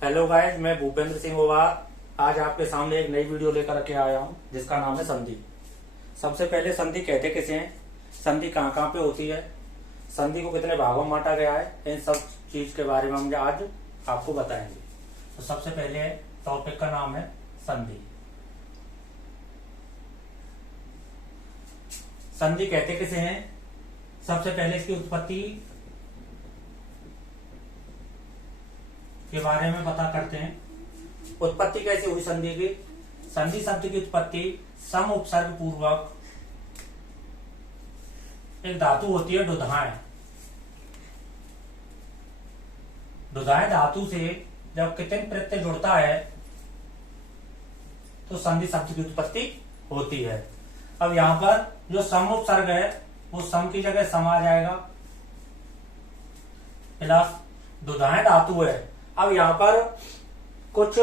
Hello guys, मैं भूपेंद्र सिंह ओवार आज आपके सामने एक नई वीडियो लेकर के आया हूं जिसका नाम है संधि। सबसे पहले संधि कहते किसे हैं, संधि कहाँ कहाँ पे होती है, संधि को कितने भागों में बांटा गया है, इन सब चीज के बारे में हम आज आपको बताएंगे। तो सबसे पहले टॉपिक का नाम है संधि। संधि कहते किसे हैं, सबसे पहले इसकी उत्पत्ति के बारे में पता करते हैं। उत्पत्ति कैसे हुई संधि की। संधि शब्द की उत्पत्ति सम उपसर्ग पूर्वक एक धातु होती है दुधाएं। दुधाएं धातु से जब कितन प्रत्यय जुड़ता है तो संधि शब्द की उत्पत्ति होती है। अब यहां पर जो सम उपसर्ग है वो सम की जगह सम आ जाएगा, प्लस दुधाएं धातु है। अब यहां पर कुछ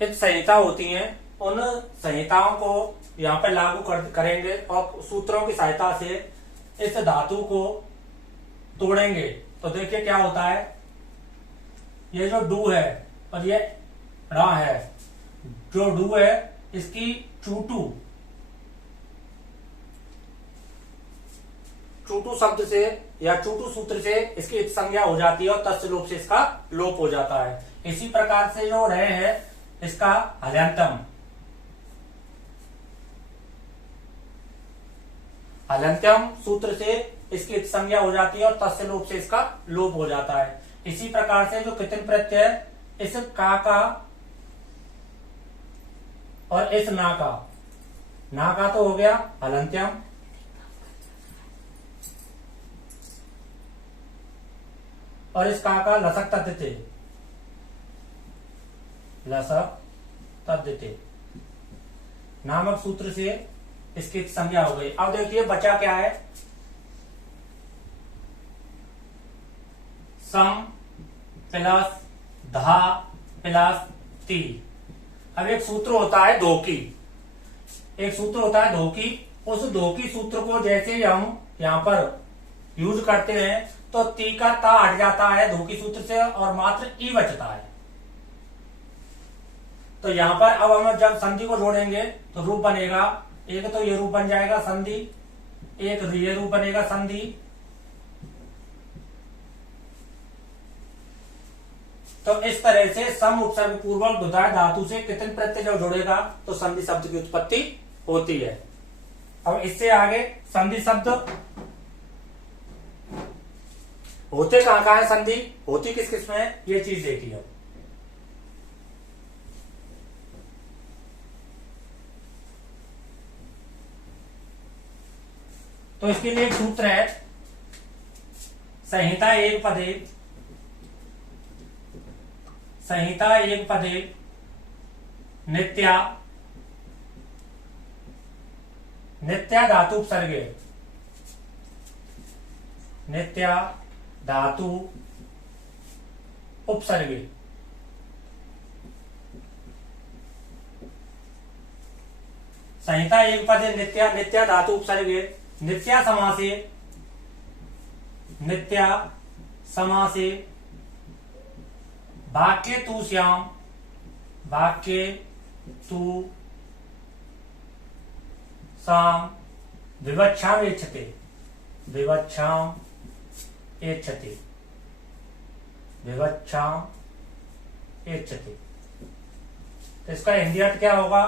एक संहिता होती है, उन संहिताओं को यहां पर लागू करेंगे और सूत्रों की सहायता से इस धातु को तोड़ेंगे। तो देखिए क्या होता है, ये जो डू है और ये रा है, जो डू है इसकी चूटू शब्द से या चूटू सूत्र से इसकी संज्ञा हो जाती है और तस्य लोप से इसका लोप हो जाता है। इसी प्रकार से जो रहे है इसका हल्यंतम, हल्यंतम सूत्र से इसकी संज्ञा हो जाती है और तस्य लोप से इसका लोप हो जाता है। इसी प्रकार से जो कितन प्रत्यय इस का और इस ना का तो हो गया हलंत्यम, और इस का लसक तद्धिते नामक सूत्र से इसकी संज्ञा हो गई। अब देखिए बचा क्या है, सम प्लस धा प्लस ती। अब एक सूत्र होता है धोकी, एक सूत्र होता है धोकी। उस धोकी सूत्र को जैसे हम यहां पर यूज करते हैं तो ती का ता हट जाता है धोकी सूत्र से और मात्र ई बचता है। तो यहां पर अब हम जब संधि को जोड़ेंगे तो रूप बनेगा, एक तो ये रूप बन जाएगा संधि, एक ये रूप बनेगा संधि। तो इस तरह से सम उपसर्ग पूर्वक दुधाएं धातु से कितन प्रत्यय जब जोड़ेगा तो संधि शब्द की उत्पत्ति होती है। अब इससे आगे संधि शब्द होते कहां है, संधि होती किस किस में है, ये चीज देखिए। अब तो इसके लिए एक सूत्र है, संहिता एक पदे, संहिता एक पदे नित्या, नित्या धातु उपसर्गे, नित्या धातु उपसर्गे। संहिता एक पदे नित्या, नित्या धातु उपसर्गे, नित्या समासे, नित्या समासे वाक्य तू श्याम, वाक्य तू साम विवक्षाम एच्छते, विवक्षाम एच्छते, विवक्षाम एच्छते। तो इसका हिंदी अर्थ क्या होगा,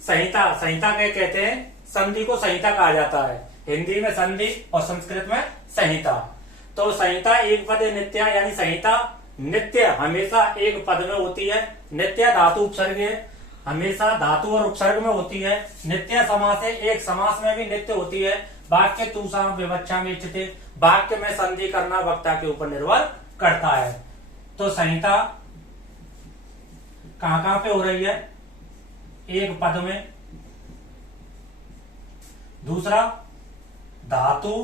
संहिता, संहिता क्या कहते हैं, संधि को संहिता कहा जाता है। हिंदी में संधि और संस्कृत में संहिता। तो संहिता एक पद नित्या यानी संहिता नित्य हमेशा एक पद में होती है। नित्य धातु उपसर्ग हमेशा धातु और उपसर्ग में होती है। नित्य समास है, एक समास में भी नित्य होती है। वाक्य तू साम विवक्षा में इच्छते, वाक्य में संधि करना वक्ता के ऊपर निर्भर करता है। तो संहिता कहां पे हो रही है, एक पद में। दूसरा धातु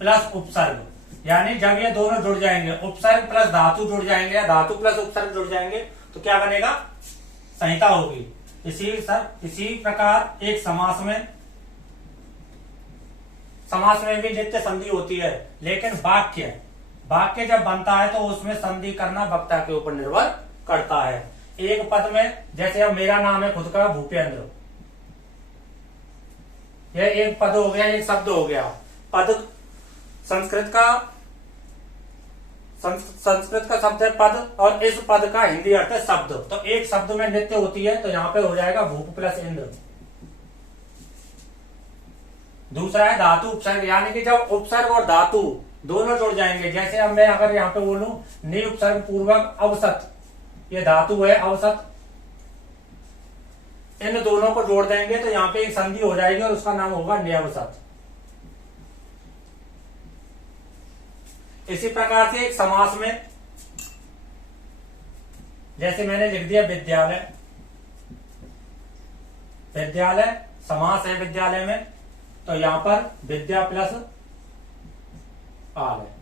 प्लस उपसर्ग, यानी जब ये दोनों जुड़ जाएंगे, उपसर्ग प्लस धातु जुड़ जाएंगे या धातु प्लस उपसर्ग जुड़ जाएंगे तो क्या बनेगा, संहिता होगी। इसी प्रकार एक समास में समास में भी नित्य संधि होती है, लेकिन वाक्य वाक्य जब बनता है तो उसमें संधि करना वक्ता के ऊपर निर्भर करता है। एक पद में, जैसे अब मेरा नाम है खुद का भूपेंद्र, यह एक पद हो गया, एक शब्द हो गया। पद संस्कृत का शब्द है पद, और इस पद का हिंदी अर्थ है शब्द। तो एक शब्द में नित्य होती है, तो यहां पे हो जाएगा भूप प्लस इंद्र। दूसरा है धातु उपसर्ग, यानी कि जब उपसर्ग और धातु दोनों जुड़ जाएंगे, जैसे अब मैं अगर यहां पे बोलूं नि उपसर्ग पूर्वक अवसत, ये धातु है अवसत, इन दोनों को जोड़ देंगे तो यहां पे एक संधि हो जाएगी और उसका नाम होगा न्यवसत। इसी प्रकार से एक समास में, जैसे मैंने लिख दिया विद्यालय, विद्यालय समास है विद्यालय में, तो यहां पर विद्या प्लस आल है।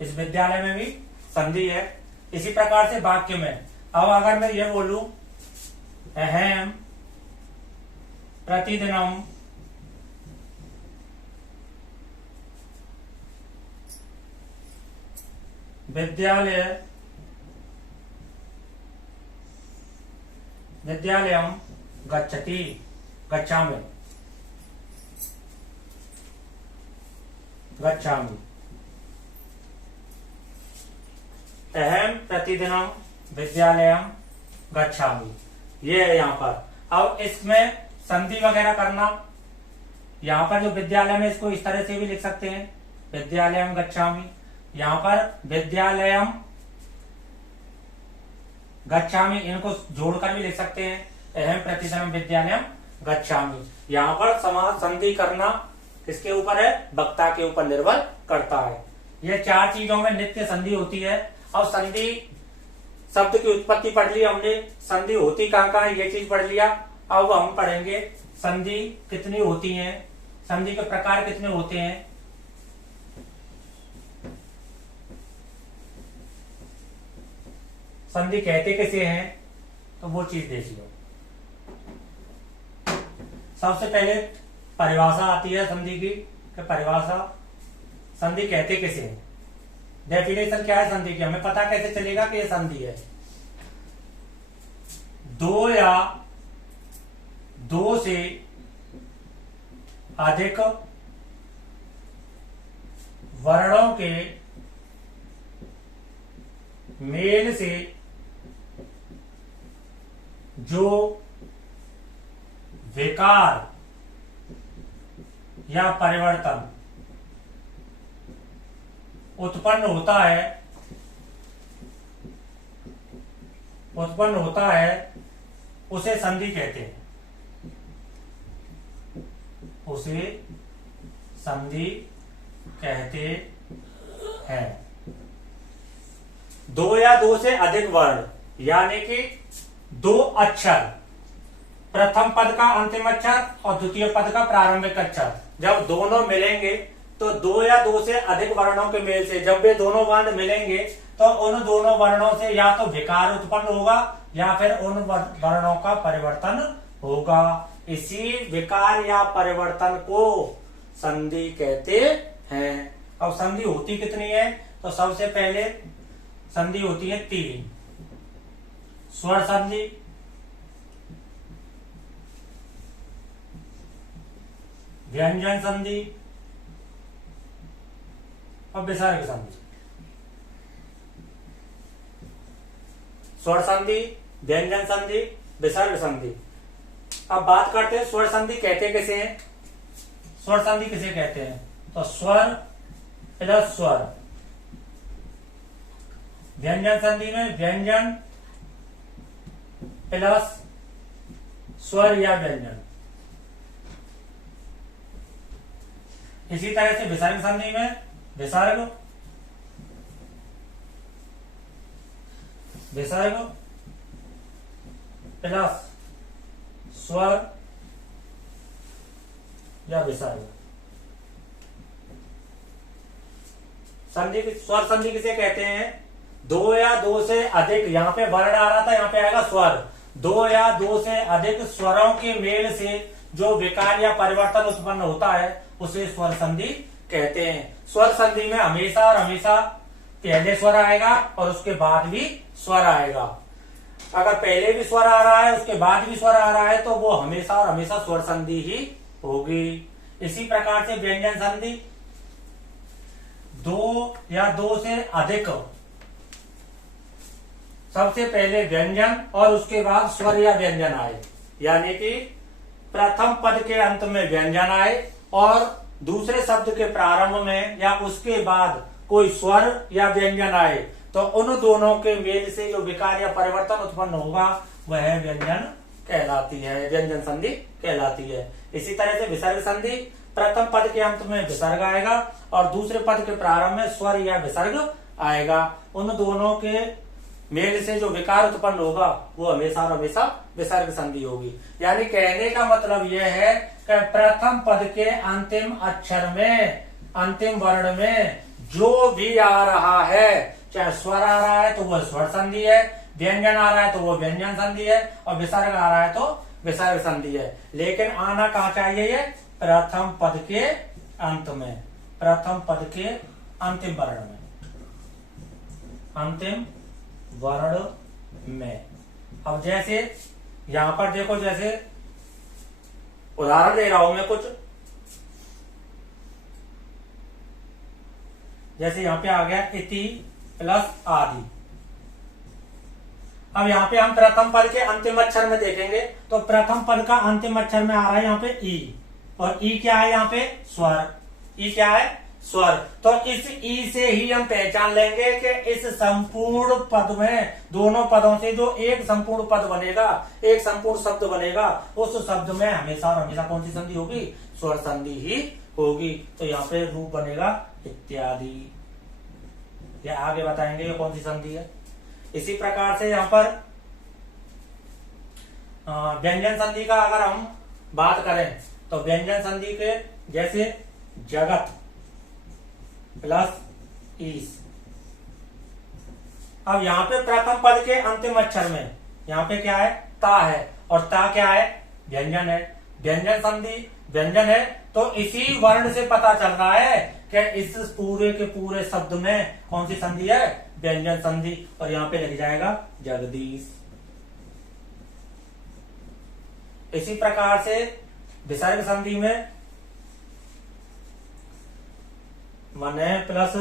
इस विद्यालय में भी संधि है। इसी प्रकार से वाक्य में, अब अगर मैं ये बोलूं अहम प्रतिदिनम विद्यालयम गच्छति, गच्छामि, गच्छामि, अहम प्रतिदिनम विद्यालयम गच्छामि, ये है यहाँ पर। अब इसमें संधि वगैरह करना, यहाँ पर जो विद्यालय में, इसको इस तरह से भी लिख सकते हैं विद्यालयम गच्छामि, यहाँ पर विद्यालयम गच्छामि, इनको जोड़कर भी लिख सकते हैं अहम प्रतिदिनम विद्यालयम गच्छामि। यहाँ पर समास संधि करना किसके ऊपर है? वक्ता के ऊपर निर्भर करता है। ये चार चीजों में नित्य संधि होती है। अब संधि शब्द की उत्पत्ति पढ़ ली हमने, संधि होती कहाँ कहाँ ये चीज पढ़ लिया। अब हम पढ़ेंगे संधि कितनी होती हैं, संधि के प्रकार कितने होते हैं। संधि कहते किसे हैं, तो वो चीज देख लो। सबसे पहले परिभाषा आती है संधि की, परिभाषा संधि कहते किसे हैं। डेफिनेशन क्या है संधि की, हमें पता कैसे चलेगा कि ये संधि है? दो या दो से अधिक वर्णों के मेल से जो विकार या परिवर्तन उत्पन्न होता है उसे संधि कहते हैं, उसे संधि कहते हैं। दो या दो से अधिक वर्ण, यानी कि दो अक्षर, प्रथम पद का अंतिम अक्षर और द्वितीय पद का प्रारंभिक अक्षर, जब दोनों मिलेंगे तो दो या दो से अधिक वर्णों के मेल से जब वे दोनों वर्ण मिलेंगे तो उन दोनों वर्णों से या तो विकार उत्पन्न होगा या फिर उन वर्णों का परिवर्तन होगा। इसी विकार या परिवर्तन को संधि कहते हैं। अब संधि होती कितनी है, तो सबसे पहले संधि होती है 3। स्वर संधि, व्यंजन संधि और विसर्ग संधि। स्वर संधि, व्यंजन संधि, विसर्ग संधि। अब बात करते हैं स्वर संधि कहते किसे हैं। स्वर संधि किसे कहते हैं, तो स्वर प्लस स्वर। व्यंजन संधि में व्यंजन प्लस स्वर या व्यंजन। इसी तरह से विसर्ग संधि में विसर्ग प्लस स्वर या विसर्ग। संधि, स्वर संधि किसे कहते हैं? दो या दो से अधिक, यहाँ पे वर्ण आ रहा था, यहाँ पे आएगा स्वर। दो या दो से अधिक स्वरों के मेल से जो विकार या परिवर्तन उत्पन्न होता है उसे स्वर संधि कहते हैं। स्वर संधि में हमेशा और हमेशा पहले स्वर आएगा और उसके बाद भी स्वर आएगा। अगर पहले भी स्वर आ रहा है उसके बाद भी स्वर आ रहा है तो वो हमेशा और हमेशा स्वर संधि ही होगी। इसी प्रकार से व्यंजन संधि, दो या दो से अधिक, सबसे पहले व्यंजन और उसके बाद स्वर या व्यंजन आए, यानी कि प्रथम पद के अंत में व्यंजन आए और दूसरे शब्द के प्रारंभ में या उसके बाद कोई स्वर या व्यंजन आए, तो उन दोनों के मेल से जो विकार या परिवर्तन उत्पन्न होगा वह व्यंजन कहलाती है, व्यंजन संधि कहलाती है। इसी तरह से विसर्ग संधि, प्रथम पद के अंत में विसर्ग आएगा और दूसरे पद के प्रारंभ में स्वर या विसर्ग आएगा। उन दोनों के मेल से जो विकार उत्पन्न होगा वो हमेशा और हमेशा विसर्ग संधि होगी। यानी कहने का मतलब यह है कि प्रथम पद के अंतिम अक्षर में, अंतिम वर्ण में जो भी आ रहा है, चाहे स्वर आ रहा है तो वह स्वर संधि है, व्यंजन आ रहा है तो वो व्यंजन संधि है और विसर्ग आ रहा है तो विसर्ग संधि है। लेकिन आना कहाँ चाहिए? ये प्रथम पद के अंत में, प्रथम पद के अंतिम वर्ण में, अंतिम वर्ण में। अब जैसे यहां पर देखो, जैसे उदाहरण दे रहा हूं मैं कुछ, जैसे यहां पे आ गया इति प्लस आदि। अब यहाँ पे हम प्रथम पद के अंतिम अक्षर में देखेंगे तो प्रथम पद का अंतिम अक्षर में आ रहा है यहाँ पे ई, और ई क्या है यहाँ पे? स्वर। ई क्या है? स्वर। तो इस ई से ही हम पहचान लेंगे कि इस संपूर्ण पद में, दोनों पदों से जो एक संपूर्ण पद बनेगा, एक संपूर्ण शब्द बनेगा, उस शब्द में हमेशा और हमेशा कौन सी संधि होगी? स्वर संधि ही होगी। तो यहाँ पे रूप बनेगा इत्यादि। ये आगे बताएंगे ये कौन सी संधि है। इसी प्रकार से यहाँ पर व्यंजन संधि का अगर हम बात करें तो व्यंजन संधि के जैसे जगत प्लस ईस। अब यहाँ पे प्रथम पद के अंतिम अक्षर में यहाँ पे क्या है? ता है, और ता क्या है? व्यंजन है। व्यंजन संधि व्यंजन है तो इसी वर्ण से पता चल रहा है कि इस पूरे के पूरे शब्द में कौन सी संधि है? व्यंजन संधि। और यहाँ पे लग जाएगा जगदीश। इसी प्रकार से विसर्ग संधि में मने प्लस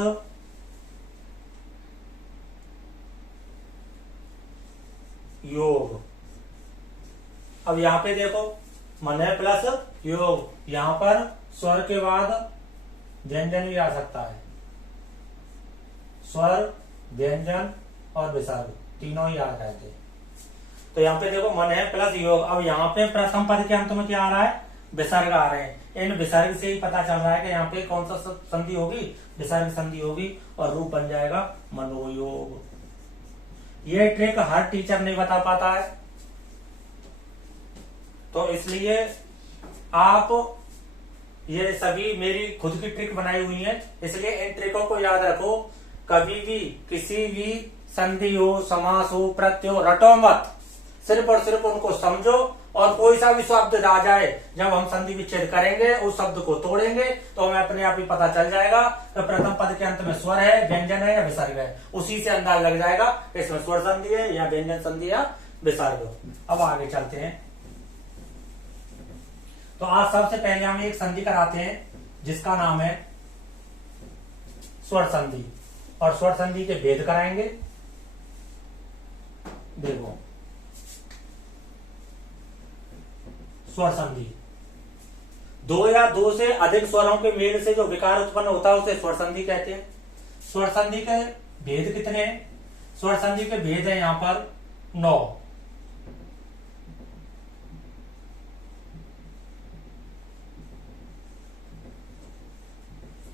योग। अब यहां पे देखो मने प्लस योग, यहां पर स्वर के बाद व्यंजन भी आ सकता है। स्वर, व्यंजन और विसर्ग तीनों ही आ रहे थे। तो यहाँ पे देखो मन है प्लस योग। अब यहाँ पे प्रथम पद के अंत में क्या आ रहा है? विसर्ग आ रहे हैं। इन विसर्ग से ही पता चल रहा है कि यहाँ पे कौन सा संधि होगी? विसर्ग संधि होगी और रूप बन जाएगा मनोयोग। ये ट्रिक हर टीचर नहीं बता पाता है, तो इसलिए आप ये सभी मेरी खुद की ट्रिक बनाई हुई है, इसलिए इन ट्रिकों को याद रखो। कभी भी किसी भी संधि हो, समास हो, प्रत्यय हो, रटो मत, सिर्फ और सिर्फ उनको समझो। और कोई सा भी शब्द आ जाए, जब हम संधि विच्छेद करेंगे उस शब्द को तोड़ेंगे तो हमें अपने आप ही पता चल जाएगा कि प्रथम पद के अंत में स्वर है, व्यंजन है या विसर्ग है। उसी से अंदाज लग जाएगा इसमें स्वर संधि है या व्यंजन संधि या विसर्ग। अब आगे चलते हैं। तो आज सबसे पहले हम एक संधि कराते हैं जिसका नाम है स्वर संधि, और स्वर संधि के भेद कराएंगे। देखो स्वर संधि, दो या दो से अधिक स्वरों के मेल से जो विकार उत्पन्न होता है उसे स्वर संधि कहते हैं। स्वर संधि के भेद कितने हैं? स्वर संधि के भेद है यहां पर 9।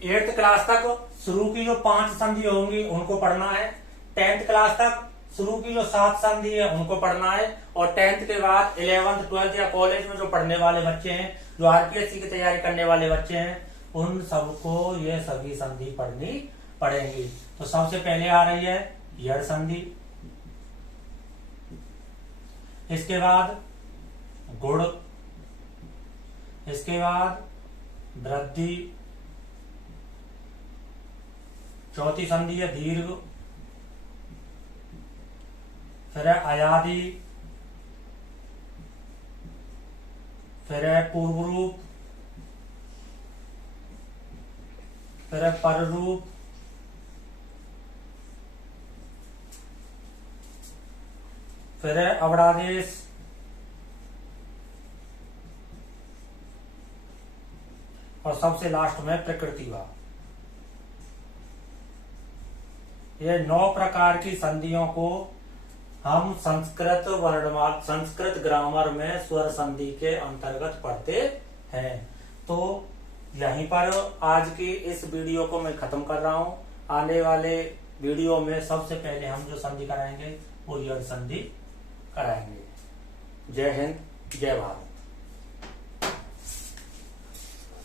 एट्थ क्लास तक शुरू की जो 5 संधि होंगी उनको पढ़ना है। 10th क्लास तक शुरू की जो 7 संधि है उनको पढ़ना है। और 10th के बाद 11th 12th या कॉलेज में जो पढ़ने वाले बच्चे हैं, जो आरपीएससी की तैयारी करने वाले बच्चे हैं, उन सबको ये सभी संधि पढ़नी पड़ेंगी। तो सबसे पहले आ रही है यड़ संधि, इसके बाद गुड़, इसके बाद वृद्धि, चौथी संधि है दीर्घ, फिर है अयादि, फिर है पूर्व रूप, फिर है पर रूप, फिर है अवड़ादेश, और सबसे लास्ट में प्रकृतिवा। ये 9 प्रकार की संधियों को हम संस्कृत वर्णमाला, संस्कृत ग्रामर में स्वर संधि के अंतर्गत पढ़ते हैं। तो यहीं पर आज की इस वीडियो को मैं खत्म कर रहा हूं। आने वाले वीडियो में सबसे पहले हम जो संधि कराएंगे वो यड़ संधि कराएंगे। जय हिंद, जय भारत।